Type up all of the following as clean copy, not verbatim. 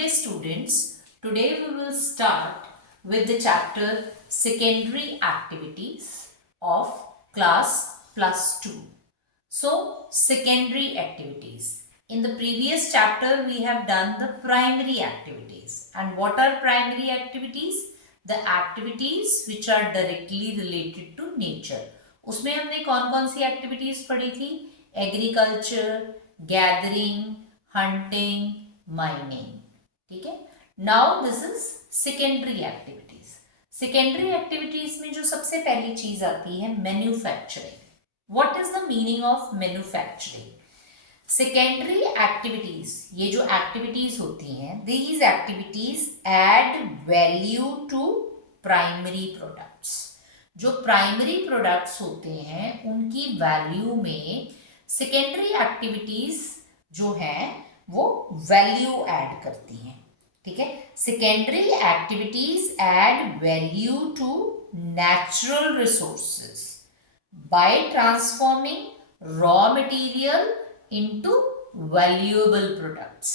day students, today we will start with the chapter secondary activities of class plus 2. So secondary activities. In the previous chapter we have done the primary activities. And what are primary activities? The activities which are directly related to nature. उसमें हमने कौन कौन सी activities पढ़ी थी? Agriculture, gathering, hunting, mining. ठीक है. Now this is secondary activities. Secondary activities में जो सबसे पहली चीज आती है manufacturing. What is the meaning of manufacturing? Secondary activities, ये जो एक्टिविटीज होती हैं, these activities add value to primary products. जो प्राइमरी प्रोडक्ट्स होते हैं उनकी वैल्यू में सेकेंडरी एक्टिविटीज जो हैं वो वैल्यू ऐड करती हैं. ठीक है. Secondary activities add value to natural resources by transforming raw material into valuable products.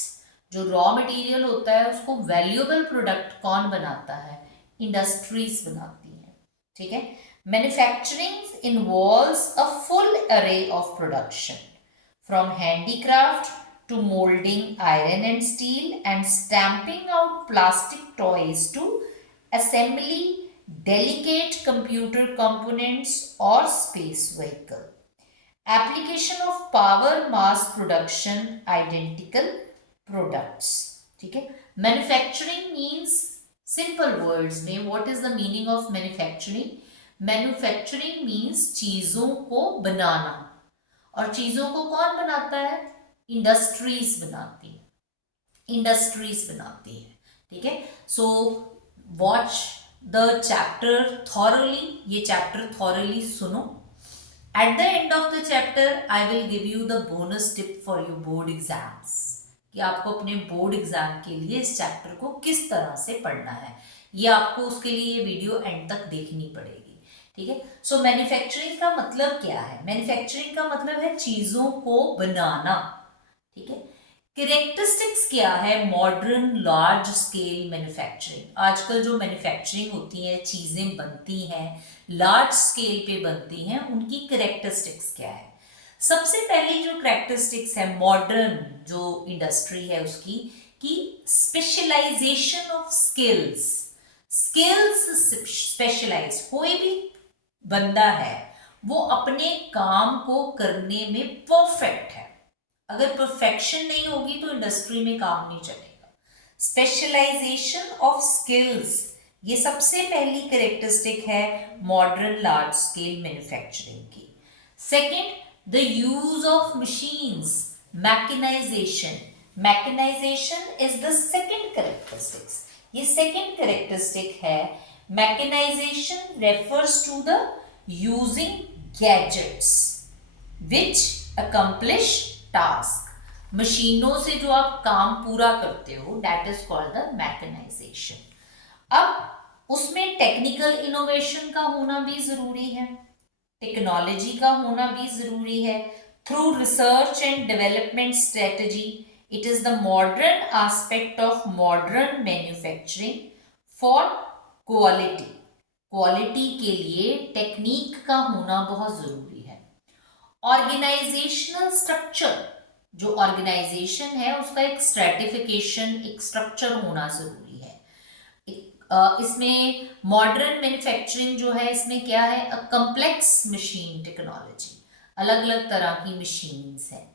जो रॉ मटेरियल होता है उसको वैल्यूएबल प्रोडक्ट कौन बनाता है? इंडस्ट्रीज बनाती हैं. ठीक है. मैन्युफैक्चरिंग इन्वॉल्व्स अ फुल अरे of production from handicraft to molding iron and steel and stamping out plastic toys to assembly delicate computer components or space vehicle. Application of power mass production identical products. ठीक है. Manufacturing means simple words में what is the meaning of manufacturing? Manufacturing means चीजों को बनाना. और चीजों को कौन बनाता है? इंडस्ट्रीज बनाती है. इंडस्ट्रीज बनाती है. ठीक है. So watch the chapter thoroughly. ये चैप्टर थॉरली सुनो. At the end of the chapter I will give you the bonus tip for your board exams कि आपको अपने बोर्ड एग्जाम के लिए इस चैप्टर को किस तरह से पढ़ना है. ये आपको उसके लिए ये वीडियो एंड तक देखनी पड़ेगी. ठीक है. सो मैन्युफैक्चरिंग का मतलब क्या है? मैन्युफैक्चरिंग का मतलब है चीजों को बनाना. ठीक है. कैरेक्टरिस्टिक्स क्या है मॉडर्न लार्ज स्केल मैन्युफैक्चरिंग? आजकल जो मैन्युफैक्चरिंग होती है, चीजें बनती हैं, लार्ज स्केल पे बनती हैं, उनकी कैरेक्टरिस्टिक्स क्या है? सबसे पहली जो कैरेक्टरिस्टिक्स है मॉडर्न जो इंडस्ट्री है उसकी, कि specialization of skills. Skills specialize. कोई भी बंदा है वो अपने काम को करने में परफेक्ट है. अगर परफेक्शन नहीं होगी तो इंडस्ट्री में काम नहीं चलेगा. स्पेशलाइजेशन ऑफ स्किल्स, ये सबसे पहली कैरेक्टरिस्टिक है मॉडर्न लार्ज स्केल मैन्युफैक्चरिंग की. Second, the use of machines, mechanization. Mechanization is the second characteristics. ये सेकंड कैरेक्टरिस्टिक है. Mechanization refers to the using gadgets which accomplish task. मशीनों से जो आप काम पूरा करते हो, that is called the mechanization. अब उसमें टेक्निकल इनोवेशन का होना भी जरूरी है, टेक्नोलॉजी का होना भी जरूरी है. Through research and development strategy, it is the modern aspect of modern manufacturing for quality. Quality के लिए टेक्निक का होना बहुत जरूरी है. ऑर्गेनाइजेशनल स्ट्रक्चर, जो ऑर्गेनाइजेशन है उसका एक स्ट्रेटिफिकेशन, एक स्ट्रक्चर होना जरूरी है. इसमें मॉडर्न मैन्युफैक्चरिंग जो है इसमें क्या है? A complex machine technology. अलग अलग तरह की मशीन्स हैं.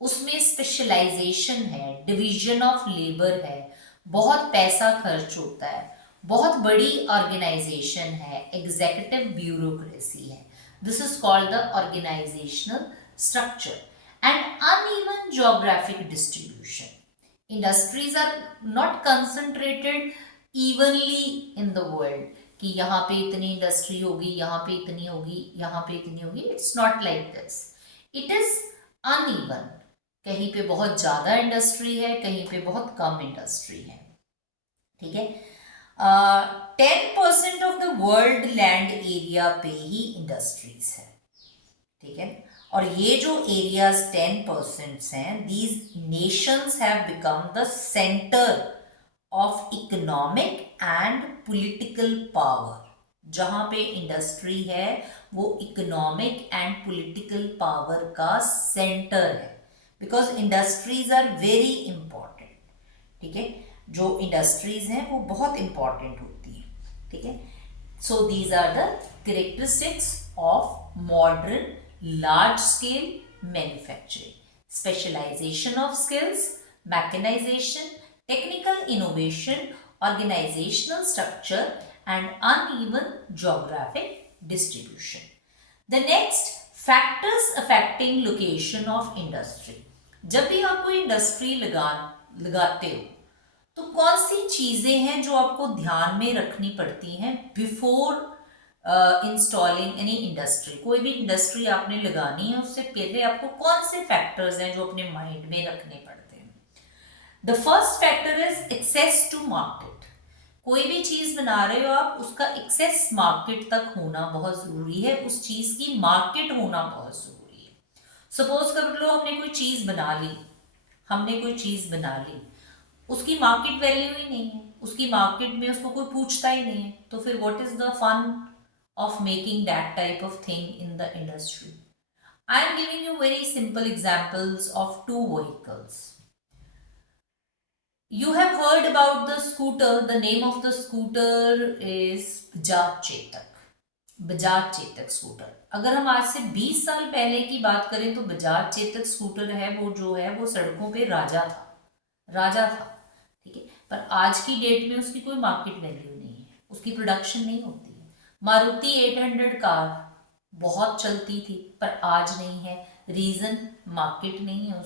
उसमें स्पेशलाइजेशन है, डिवीजन ऑफ लेबर है, बहुत पैसा खर्च होता है, बहुत बड़ी ऑर्गेनाइजेशन है, एग्जीक्यूटिव ब्यूरोक्रेसी है. This is called the organizational structure and uneven geographic distribution. Industries are not concentrated evenly in the world कि यहाँ पे इतनी इंडस्ट्री होगी, यहाँ पे इतनी होगी, यहाँ पे इतनी होगी. It's not like this. It is uneven. कहीं पे बहुत ज़्यादा इंडस्ट्री है, कहीं पे बहुत कम इंडस्ट्री है. ठीक है. 10% of the world land area पे ही इंडस्ट्रीज है. ठीक है. और ये जो एरियाज 10% हैं, these nations have become the centre of economic and political power. जहां पे इंडस्ट्री है वो इकोनॉमिक एंड पॉलिटिकल पावर का सेंटर है, because industries are very important. ठीक है, जो इंडस्ट्रीज हैं वो बहुत इंपॉर्टेंट होती हैं। ठीक है, so these are the characteristics of modern large scale manufacturing: specialization of skills, mechanization, technical innovation, organizational structure, and uneven geographic distribution. The next, factors affecting location of industry. जब भी आप कोई इंडस्ट्री लगाते हो तो कौन सी चीजें हैं जो आपको ध्यान में रखनी पड़ती हैं बिफोर इंस्टॉलिंग एनी इंडस्ट्री? कोई भी इंडस्ट्री आपने लगानी है उससे पहले आपको कौन से फैक्टर्स हैं जो अपने माइंड में रखने पड़ते हैं? The first factor is access to market. कोई भी चीज बना रहे हो आप, उसका एक्सेस मार्केट तक होना बहुत जरूरी है, उस चीज की मार्केट होना बहुत जरूरी है। सपोज कर लो हमने कोई चीज बना ली, उसकी मार्केट वैल्यू ही नहीं है, उसकी मार्केट में उसको कोई पूछता ही नहीं है, तो फिर what is the fun of making that type of thing in the industry? I am giving you very simple examples of two vehicles. You have heard about the scooter. The name of the scooter is Bajaj Chetak. Bajaj Chetak scooter. अगर हम आज से 20 साल पहले की बात करें तो बजाज चेतक स्कूटर है वो सड़कों पे राजा था। ठीक है, पर आज की डेट में उसकी कोई मार्केट वैल्यू नहीं है, उसकी प्रोडक्शन नहीं होती। मारुति 800 कार बहुत चलती थी पर आज नहीं है। रीजन, मार्केट नहीं है,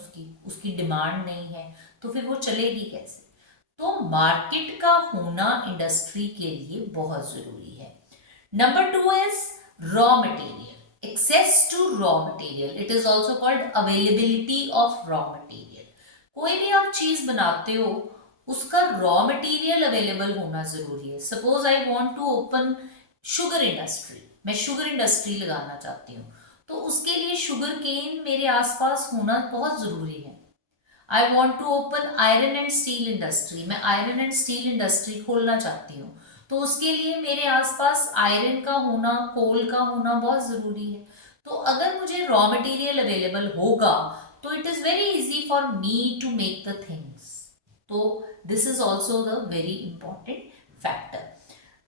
उसकी डिमांड नहीं है, तो फिर वो चलेगी कैसे? तो मार्केट का होना इंडस्ट्री के लिए बहुत जरूरी है। Number 2 is raw material, access to raw material. It is also called availability of raw material. कोई भी आप चीज बनाते हो उसका रॉ मटेरियल अवेलेबल होना जरूरी है। Suppose I want to open sugar industry, मैं शुगर इंडस्ट्री लगाना चाहती हूँ, तो उसके लिए शुगर केन मेरे आसपास होना बहुत जरूरी है। I want to open iron and steel industry, मैं आयरन एंड स्टील इंडस्ट्री खोलना चाहती हूँ, तो उसके लिए मेरे आसपास आयरन का होना, कोल का होना बहुत जरूरी है। तो अगर मुझे रॉ मटेरियल अवेलेबल होगा तो it is very easy for me to make the things. तो this is also the very important factor.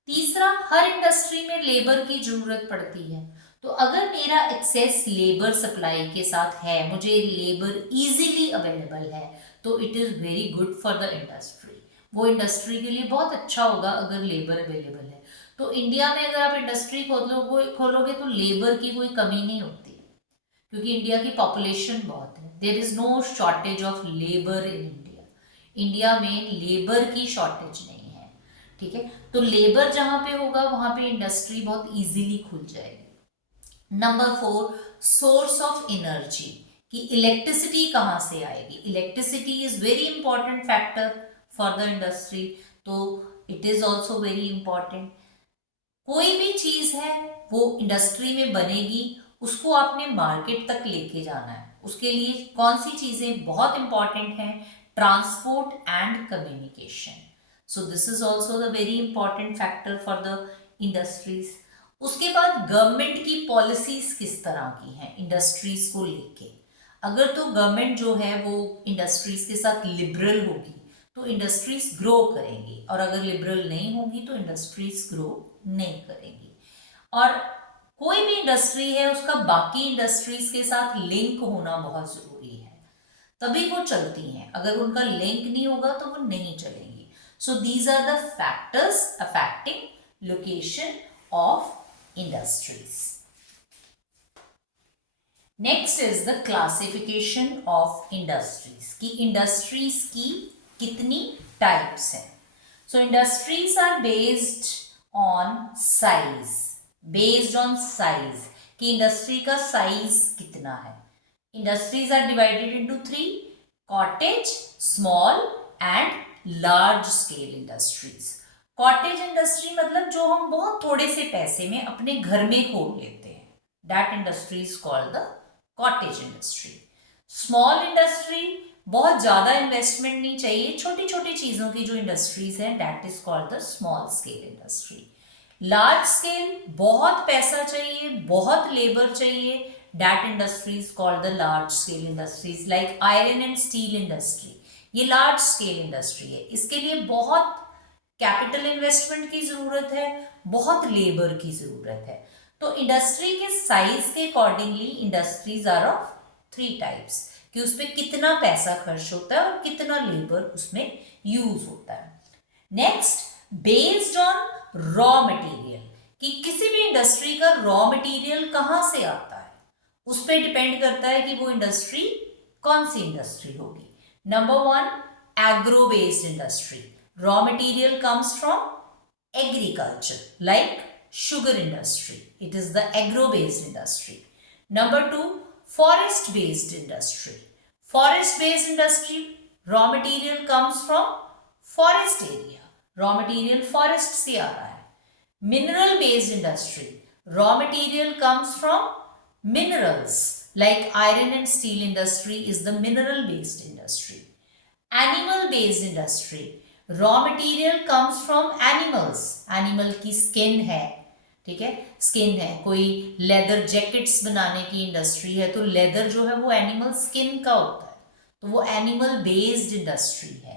तीसरा, हर इंडस्ट्री में लेबर की जरूरत पड़ती है, तो अगर मेरा एक्सेस लेबर सप्लाई के साथ है, मुझे लेबर इजीली अवेलेबल है, तो it is very good for the industry. वो इंडस्ट्री के लिए बहुत अच्छा होगा अगर लेबर अवेलेबल है। तो इंडिया में अगर आप इंडस्ट्री खोलोगे तो लेबर की कोई कमी नहीं होती, क्योंकि इंडिया की पॉपुलेशन बहुत है। There is no shortage of labour in India. India में लेबर की शॉर्टेज नहीं है। ठीक है, तो लेबर जहां पे होगा वहां पे इंडस्ट्री बहुत इजीली खुल जाएगी। नंबर 4, सोर्स ऑफ एनर्जी, कि इलेक्ट्रिसिटी कहां से आएगी। Electricity is very important factor for the industry, तो it is also very important. कोई भी चीज है वो इंडस्ट्री में बनेगी, उसको आपने मार्केट तक लेके जाना है, उसके लिए कौन सी चीजें बहुत इंपॉर्टेंट हैं? Transport and communication. So this is also the very important factor for the industries. उसके बाद गवर्नमेंट की पॉलिसीज किस तरह की हैं इंडस्ट्रीज को लेके। अगर तो गवर्नमेंट जो है वो इंडस्ट्रीज के साथ लिबरल होगी तो इंडस्ट्रीज ग्रो करेंगी, और अगर लिबरल नहीं होगी तो इंडस्ट्रीज ग्रो नहीं करेंगी। और कोई भी इंडस्ट्री है उसका बाकी इंडस्ट्रीज के साथ लिंक होना बहुत जरूरी है, तभी वो चलती हैं। अगर उनका लिंक नहीं होगा तो वो नहीं चलेंगी। So these are the factors affecting location of industries. Next is the classification of industries, कि industries की कितनी types हैं। So industries are based on size, कि इंडस्ट्री का साइज कितना है। Industries are divided into 3: cottage, small and large scale industries. Cottage industry मतलब जो हम बहुत थोड़े से पैसे में अपने घर में खोल लेते हैं, that industry is called the cottage industry. Small industry बहुत ज्यादा इन्वेस्टमेंट नहीं चाहिए, छोटी छोटी चीजों की जो इंडस्ट्रीज हैं, that is called the small scale industry. Large scale बहुत पैसा चाहिए, बहुत लेबर चाहिए, that industry is called the large scale industries, like iron and steel industry. ये लार्ज स्केल इंडस्ट्री है, इसके लिए बहुत कैपिटल इन्वेस्टमेंट की जरूरत है, बहुत लेबर की जरूरत है। तो इंडस्ट्री के साइज के accordingly industries are of three types, कि उसमें कितना पैसा खर्च होता है और कितना लेबर उसमें यूज होता है। Next, based on raw material, कि किसी भी इंडस्ट्री का रॉ मटेरियल कहां से आता है, उस पर डिपेंड करता है कि वो इंडस्ट्री कौन सी इंडस्ट्री होगी। Number one, agro based industry, raw material comes from agriculture, like sugar industry, it is the agro based industry. Number two, forest based industry, forest based industry, raw material comes from forest area, raw material forest से आ रहा है। mineral based industry, raw material comes from minerals, like iron and steel industry is the mineral based industry. Animal based industry, raw material comes from animals, animal की skin है, ठीक है, skin है, कोई leather jackets बनाने की industry है तो लेदर जो है वो एनिमल स्किन का होता है, तो वो एनिमल बेस्ड इंडस्ट्री है।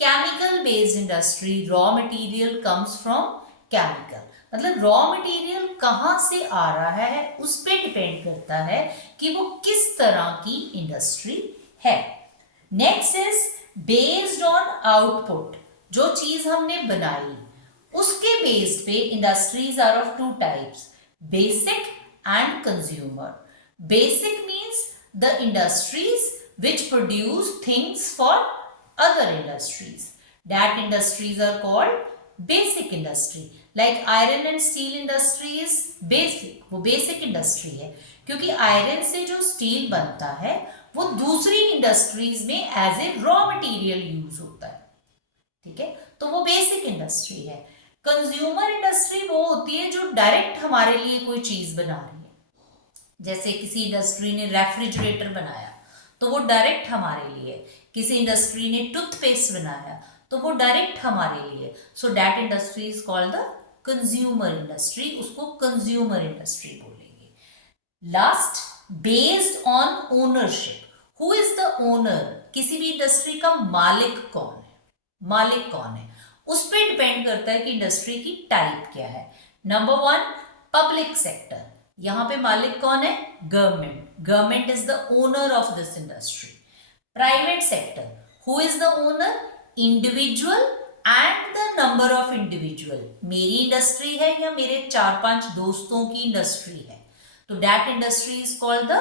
Chemical based industry, raw material comes from chemical, मतलब रॉ मटेरियल कहाँ से आ रहा है उस पर डिपेंड करता है कि वो किस तरह की इंडस्ट्री है। Next is based on output, जो चीज हमने बनाई उसके बेस पे industries are of two types, basic and consumer. Basic means the industries which produce things for other industries, that industries are called basic industry, like iron and steel industry is basic, वो basic industry है क्योंकि iron से जो steel बनता है वो दूसरी industries में as a raw material use होता है, ठीक है, तो वो बेसिक इंडस्ट्री है। कंज्यूमर इंडस्ट्री वो होती है जो डायरेक्ट हमारे लिए कोई चीज बना रही है, जैसे किसी इंडस्ट्री ने रेफ्रिजरेटर बनाया तो वो डायरेक्ट हमारे लिए, किसी इंडस्ट्री ने टूथपेस्ट बनाया तो वो डायरेक्ट हमारे लिए, so that industry is called the consumer industry, उसको कंज्यूमर इंडस्ट्री बोलेंगे। Last, based on ownership, who is the owner, किसी भी इंडस्ट्री का मालिक कौन है, मालिक कौन है उस पर डिपेंड करता है कि इंडस्ट्री की टाइप क्या है। नंबर वन, पब्लिक सेक्टर, यहां पे मालिक कौन है, government, government is the owner of this industry. Private sector, who is the owner, individual and the number of individual, मेरी इंडस्ट्री है या मेरे 4-5 दोस्तों की इंडस्ट्री है, तो that industry is called the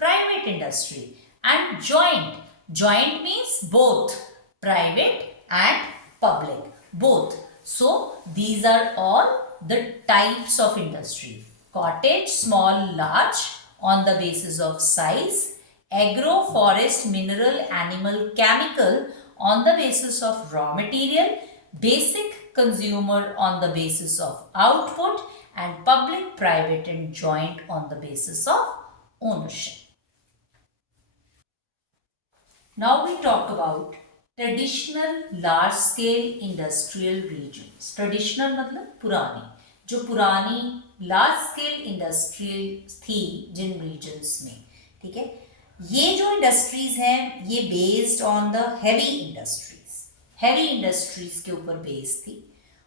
private industry. And joint, joint means both private and public, both, so these are all the types of industry: cottage, small, large on the basis of size, agro, forest, mineral, animal, chemical on the basis of raw material, basic, consumer on the basis of output, and public, private and joint on the basis of ownership. Now we talk about traditional large scale industrial regions. Traditional मतलब पुरानी, जो पुरानी large scale industrial थी जिन regions में, ठीक है, ये जो इंडस्ट्रीज हैं ये based on the heavy industries, heavy industries के ऊपर बेस्ड थी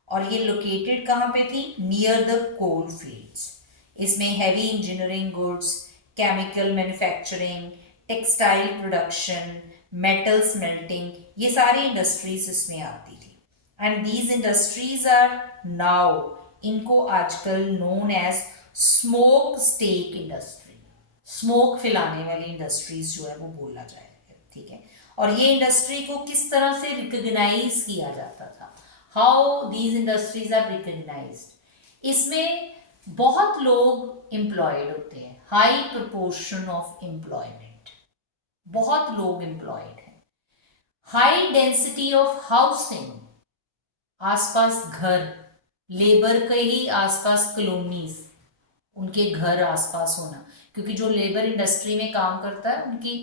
और ये लोकेटेड कहाँ पे थी, नियर द कोल फील्ड्स। इसमें heavy engineering goods, chemical manufacturing, textile production, metal smelting, ये सारी इंडस्ट्रीज इसमें आती थी। And these industries are now, इनको आजकल known as smoke stack industry, smoke फैलाने वाली इंडस्ट्रीज जो है वो बोला जाएगा, ठीक है। और ये इंडस्ट्री को किस तरह से रिकॉग्नाइज किया जाता था, how these industries are recognised, इसमें बहुत लोग एम्प्लॉयड होते हैं, हाई प्रोपोर्शन ऑफ एम्प्लॉयमेंट, बहुत लोग एम्प्लॉयड हैं। हाई डेंसिटी ऑफ हाउसिंग, आसपास घर, लेबर के ही आसपास कॉलोनीज, उनके घर आसपास होना, क्योंकि जो लेबर इंडस्ट्री में काम करता है उनकी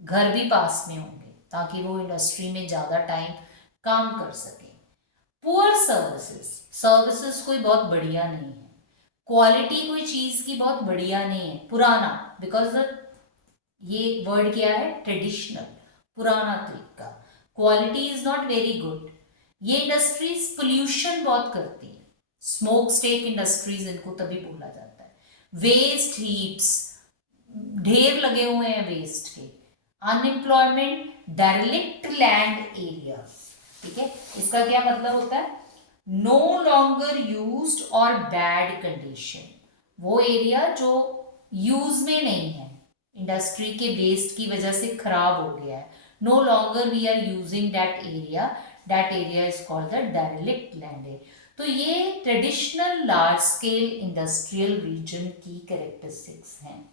घर भी पास में होंगे, ताकि वो इंडस्ट्री में ज़्यादा टाइम काम कर सके। पुअर सर्विसेज, सर्विसेज कोई बहुत बढ़िया नहीं है, क्वालिटी कोई चीज़ की बहुत बढ़िया नहीं है, पुराना, बिकॉज ये वर्ड क्या है, ट्रेडिशनल, पुराना तरीका, quality is not very good. ये इंडस्ट्रीज पोल्यूशन बहुत करती है, स्मोक स्टेक इंडस्ट्रीज इनको तभी बोला जाता है। वेस्ट हीप्स, ढेर लगे हुए हैं वेस्ट के। अनएम्प्लॉयमेंट, डेरिलिक्ट लैंड एरियाज, ठीक है, इसका क्या मतलब होता है, नो लॉन्गर यूज्ड और बैड कंडीशन, वो एरिया जो यूज में नहीं है, इंडस्ट्री के वेस्ट की वजह से खराब हो गया है, no longer we are using that area is called the derelict land area. तो ये traditional large scale industrial region की कैरेक्टरिस्टिक्स हैं,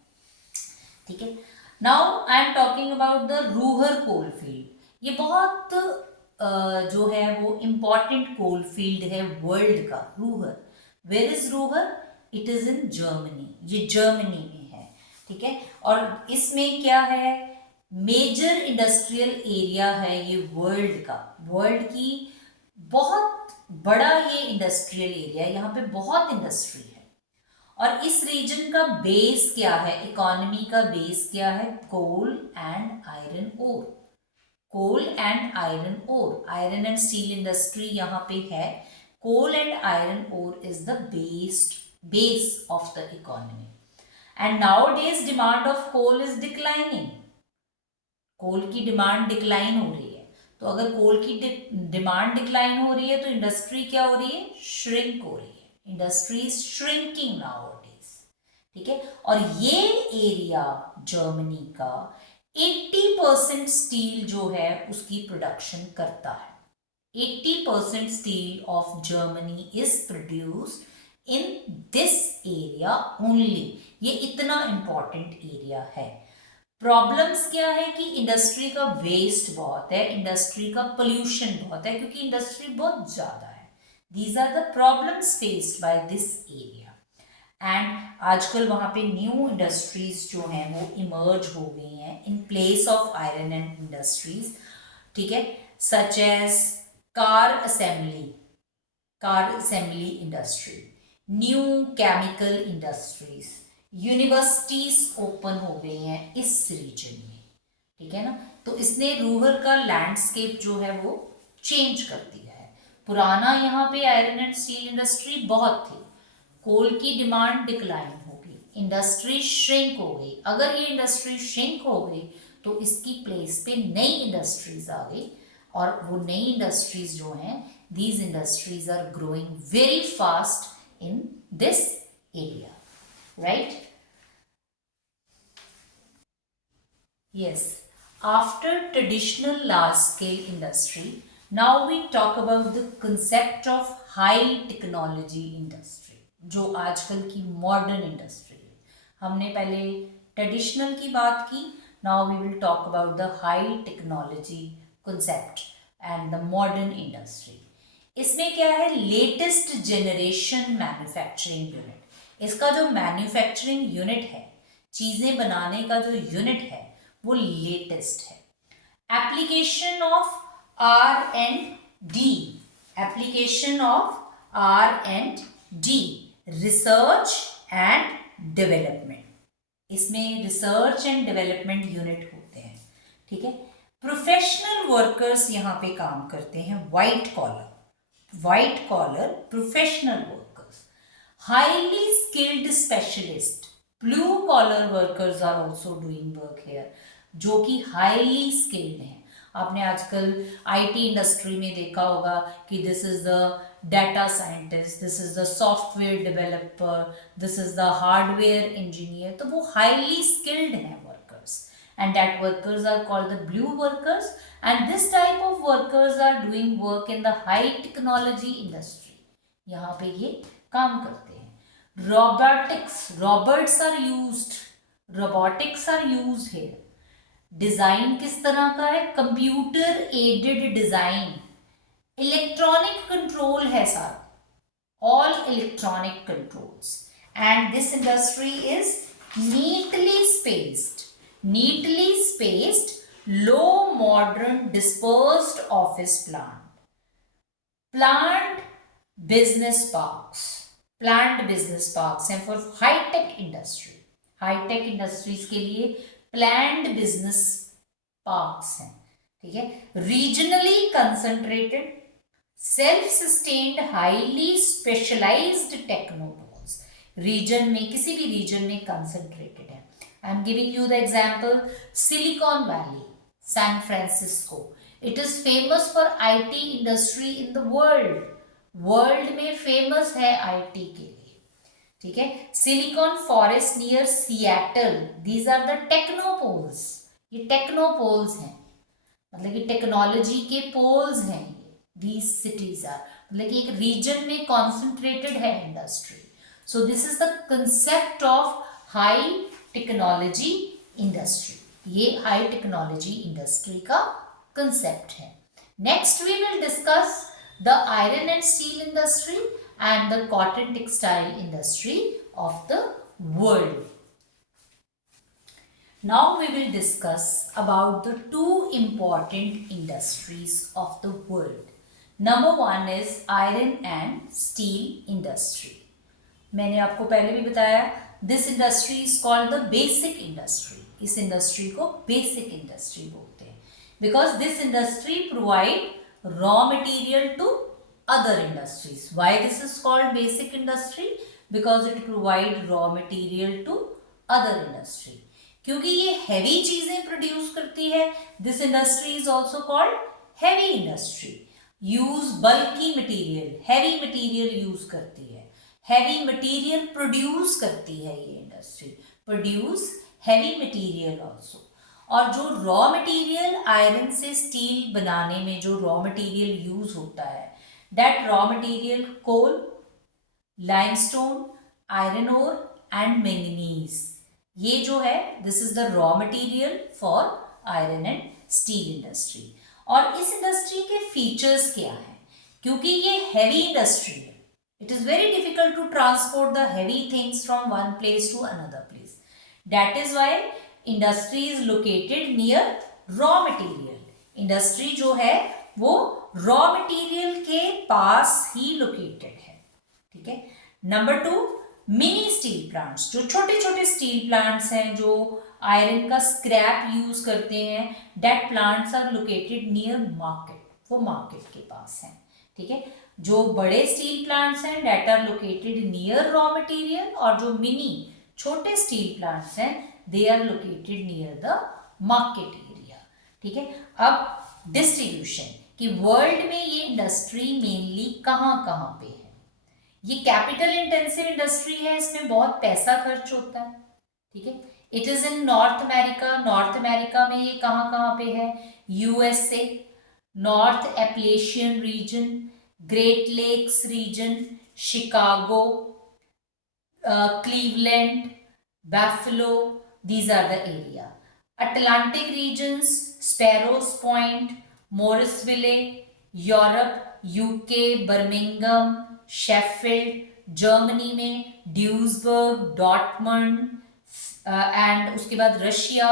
ठीक है। Now I am talking about the Ruhr coal field. ये बहुत जो है वो इम्पॉर्टेंट कोल फील्ड है वर्ल्ड का, Ruhr. Where is Ruhr? It is in Germany, ये जर्मनी में है, ठीक है। और इसमें क्या है, मेजर इंडस्ट्रियल एरिया है ये वर्ल्ड का, वर्ल्ड की बहुत बड़ा ये इंडस्ट्रियल एरिया है, यहाँ पे बहुत इंडस्ट्री है। और इस रीजन का बेस क्या है, इकोनॉमी का बेस क्या है, coal and iron ore, coal and iron ore, iron and steel industry यहाँ पे है, coal and iron ore is the base of the economy. And nowadays demand of coal is declining, coal की demand decline हो रही है। तो अगर कोल की डिमांड डिक्लाइन हो रही है तो इंडस्ट्री क्या हो रही है, श्रिंक हो रही है, इंडस्ट्री इज श्रिंकिंग नाउअडेज, ठीक है। और ये एरिया जर्मनी का 80% स्टील जो है उसकी प्रोडक्शन करता है, 80% steel of Germany is produced in this area only, ये इतना इंपॉर्टेंट एरिया है। प्रॉब्लम्स क्या है कि इंडस्ट्री का वेस्ट बहुत है, इंडस्ट्री का पोल्यूशन बहुत है, क्योंकि इंडस्ट्री बहुत ज्यादा है। These are the problems faced by this area. And आजकल वहाँ पे न्यू इंडस्ट्रीज जो हैं वो इमर्ज हो गई हैं in place of iron and industries, ठीक है, such as car assembly industry, new chemical industries, universities open हो गई हैं इस रीजन में, ठीक है ना। तो इसने रूरल का लैंडस्केप जो है वो चेंज कर दिया है। पुराना यहाँ पे आयरन एंड स्टील इंडस्ट्री बहुत थी, कोल की डिमांड डिक्लाइन हो गई, इंडस्ट्री श्रिंक हो गई। अगर ये इंडस्ट्री श्रिंक हो गई तो इसकी प्लेस पे नई इंडस्ट्रीज आ गई, और वो नई इंडस्ट्रीज जो हैं, these industries are growing very fast in this area, right? Yes. After traditional large-scale industry, now we talk about the concept of high technology industry, जो आजकल की मॉडर्न इंडस्ट्री है। हमने पहले ट्रेडिशनल की बात की, now we will talk about the high technology concept and the modern industry. इसमें क्या है, लेटेस्ट जेनरेशन मैन्युफैक्चरिंग यूनिट, इसका जो मैन्युफैक्चरिंग यूनिट है, चीज़ें बनाने का जो यूनिट है वो लेटेस्ट है। Application of R and D, application of R and D, research and development, इसमें रिसर्च एंड डेवलपमेंट यूनिट होते हैं, ठीक है। प्रोफेशनल वर्कर्स यहाँ पे काम करते हैं, white collar professional workers, highly skilled specialist, blue collar workers are also doing work here, जो कि highly skilled हैं। आपने आजकल आईटी इंडस्ट्री में देखा होगा कि this is the data scientist, this is the software developer, this is the hardware engineer, तो वो हाईली स्किल्ड हैं workers, and that workers are called the blue workers, and this type of workers are doing work in the high technology industry, यहाँ पे ये काम करते हैं। robots are used, robotics are used here। Design किस तरह का है, computer aided design, electronic control है सारा, all electronic controls, and this industry is neatly spaced low modern dispersed office planned business parks, planned business parks हैं for high tech industry, high tech industries के लिए planned business parks हैं, ठीक है. regionally concentrated self sustained highly specialized technopoles, region में किसी भी region में कंसंट्रेटेड है. I am giving you the example Silicon Valley, San Francisco. It is famous for IT industry in the world, world में फेमस है आईटी के लिए, ठीक है. Silicon Forest near Seattle, these are the technopoles. ये टेक्नोपोल्स हैं, मतलब कि टेक्नोलॉजी के पोल्स हैं. These cities are, मतलब कि एक रीजन में कॉन्सेंट्रेटेड है industry. So this is the concept of high technology industry. ये हाई टेक्नोलॉजी इंडस्ट्री का कंसेप्ट है. Next we will discuss the iron and steel industry and the cotton textile industry of the world. Now we will discuss about the two important industries of the world. Number one is iron and steel industry. मैंने आपको पहले भी बताया, this industry is called the basic industry. इस industry को basic industry बोलते हैं because this industry provide raw material to other industries. Why this is called basic industry? Because it provide raw material to other industry. क्योंकि ये heavy चीजें produce करती है. This industry is also called heavy industry. Use bulky material, heavy material use करती है, heavy material produce करती है ये industry, produce heavy material also. और जो रॉ मटीरियल आयरन से स्टील बनाने में जो रॉ मटीरियल यूज होता है, that raw material coal, limestone, iron ore and manganese. ये जो है this is the raw material for iron and steel industry. और इस इंडस्ट्री के फीचर्स क्या हैं? क्योंकि ये हैवी इंडस्ट्री है, it is very difficult to transport the heavy things from one place to another place. That is why industry is located near raw material. Industry जो है वो रॉ मटेरियल के पास ही लोकेटेड है, ठीक है. Number two, mini steel plants. जो छोटे छोटे स्टील प्लांट्स हैं जो आयरन का स्क्रैप यूज करते हैं, that plants are located near market, वो मार्केट के पास हैं, ठीक है. जो बड़े स्टील प्लांट्स हैं that are located near raw material, और जो मिनी छोटे स्टील प्लांट्स हैं they are located near the market area, ठीक है. अब डिस्ट्रीब्यूशन कि वर्ल्ड में ये इंडस्ट्री मेनली कहाँ कहाँ पे है. ये कैपिटल इंटेंसिव इंडस्ट्री है, इसमें बहुत पैसा खर्च होता है, ठीक है. It is in North America. North America में ये कहाँ कहाँ पे है? USA, North Appalachian region, Great Lakes region, Chicago, Cleveland, Buffalo, these are the area. Atlantic regions, Sparrows Point, Morrisville, Europe, UK, Birmingham, Sheffield, Germany में Duisburg, Dortmund, and उसके बाद Russia,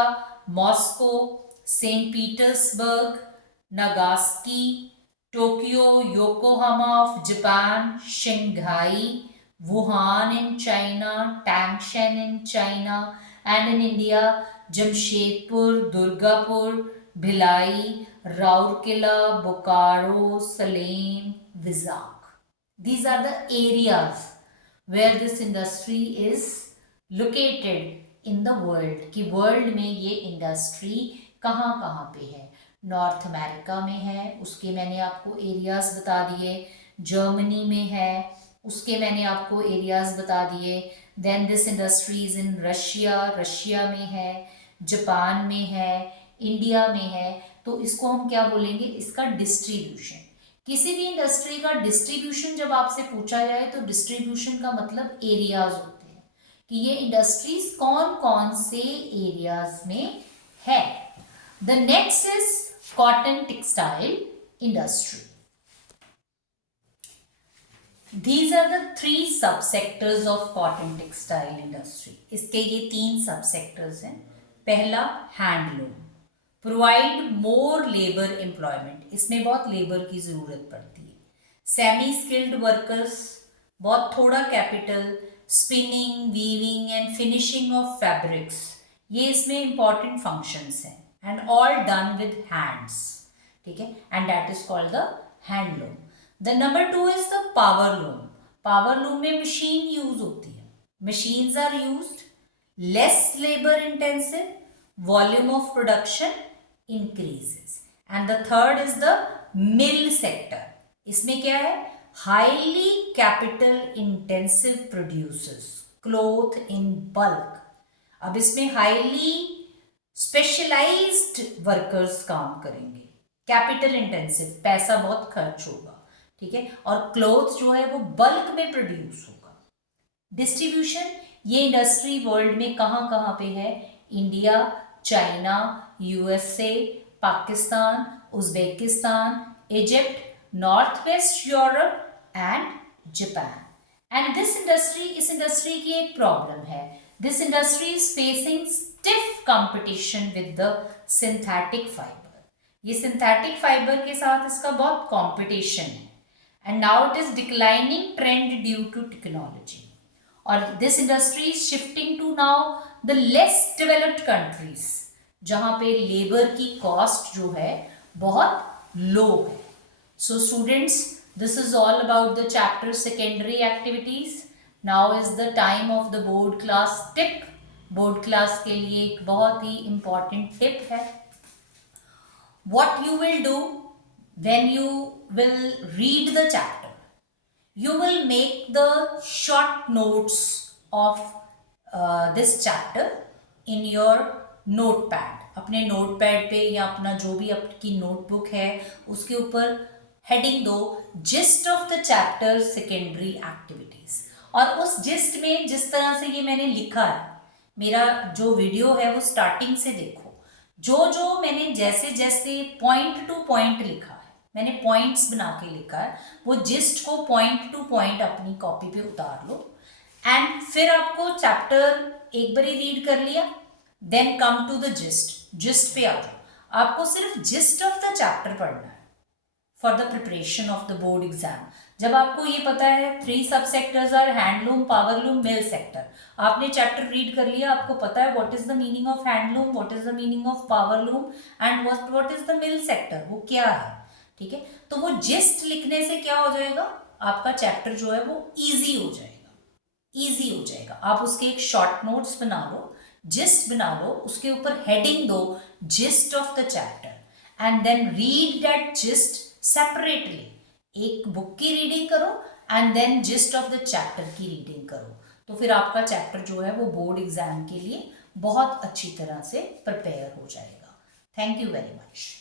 Moscow, Saint Petersburg, Nagasaki, Tokyo, Yokohama of Japan, Shanghai, Wuhan in China, Tangshan in China, and in India Jamshedpur, Durgapur, Bhilai, Rourkela, Bokaro, Salem, Vizag. These are the areas where this industry is located in the world. कि world में ये industry कहाँ कहाँ पे है. North America में है, उसके मैंने आपको एरियाज बता दिए. जर्मनी में है, उसके मैंने आपको एरियाज बता दिए. Then this industry is in Russia, Russia में है, जापान में है, इंडिया में है. तो इसको हम क्या बोलेंगे? इसका डिस्ट्रीब्यूशन. किसी भी इंडस्ट्री का डिस्ट्रीब्यूशन जब आपसे पूछा जाए तो डिस्ट्रीब्यूशन का मतलब एरियाज होते हैं कि ये इंडस्ट्रीज कौन कौन से एरियाज में है. The next is cotton textile industry. These are the three subsectors of cotton textile industry. इसके ये तीन सबसेक्टर्स हैं. पहला handloom. Provide more labour employment, इसमें बहुत लेबर की ज़रूरत पड़ती है। सेमी स्किल्ड वर्कर्स, बहुत थोड़ा capital, spinning, weaving and finishing of fabrics, ये इसमें इंपॉर्टेंट फंक्शंस हैं, and all done with hands, ठीक है, and that is called the handloom. The number 2 is the power loom. Power loom में machine use होती है, machines are used, less labor intensive, volume of production increases. And the third is the mill sector. इसमें क्या है, highly capital intensive producers cloth in bulk. अब इसमें highly specialized workers काम करेंगे, capital intensive, पैसा बहुत खर्च होगा, ठीक है, और क्लोथ जो है वो बल्क में प्रोड्यूस होगा। डिस्ट्रीब्यूशन, ये इंडस्ट्री वर्ल्ड में कहाँ कहाँ पे है, India, China, USA, Pakistan, Uzbekistan, Egypt, north west Europe and Japan. And this industry, इस इंडस्ट्री की एक प्रॉब्लम है, this industry is facing stiff competition with the synthetic fibre. ये सिंथेटिक फाइबर के साथ इसका बहुत कंपटीशन है, and now it is declining trend due to technology. और this industry is shifting to now the less developed countries, जहाँ पे labour की कॉस्ट जो है बहुत लो है। So students, this is all about the chapter secondary activities. Now is the time of the board class tip. Board class के लिए एक बहुत ही इंपॉर्टेंट टिप है। What you will do when you will read the chapter, you will make the short notes of this chapter in your notepad. अपने notepad पे या अपना जो भी आपकी नोटबुक है उसके ऊपर हेडिंग दो, gist of the chapter secondary activities. और उस जिस्ट में जिस तरह से ये मैंने लिखा है, मेरा जो वीडियो है वो स्टार्टिंग से देखो, जो जो मैंने जैसे जैसे पॉइंट टू पॉइंट लिखा, मैंने पॉइंट्स बना के लिखा है, वो जिस्ट को पॉइंट टू पॉइंट अपनी कॉपी पे उतार लो। एंड फिर आपको चैप्टर एक बार ही रीड कर लिया, then come to the gist, gist पे आ जाओ। आपको सिर्फ जिस्ट ऑफ द चैप्टर पढ़ना है for the preparation of the board exam. जब आपको ये पता है 3 सब sectors are handloom, powerloom, mill sector, आपने चैप्टर रीड कर लिया, आपको पता है what is the meaning of handloom, what is the meaning of powerloom and what is the mill sector, वो क्या है, ठीक है। तो वो जिस्ट लिखने से क्या हो जाएगा, आपका चैप्टर जो है वो इजी हो जाएगा, इजी हो जाएगा। आप उसके एक शॉर्ट नोट्स बना लो, जिस्ट बना लो, उसके ऊपर हेडिंग दो gist of the chapter and then read that gist separately. एक बुक की रीडिंग करो and then gist of the chapter की रीडिंग करो, तो फिर आपका चैप्टर जो है वो बोर्ड एग्जाम के लिए बहुत अच्छी तरह से प्रिपेयर हो जाएगा। Thank you very much.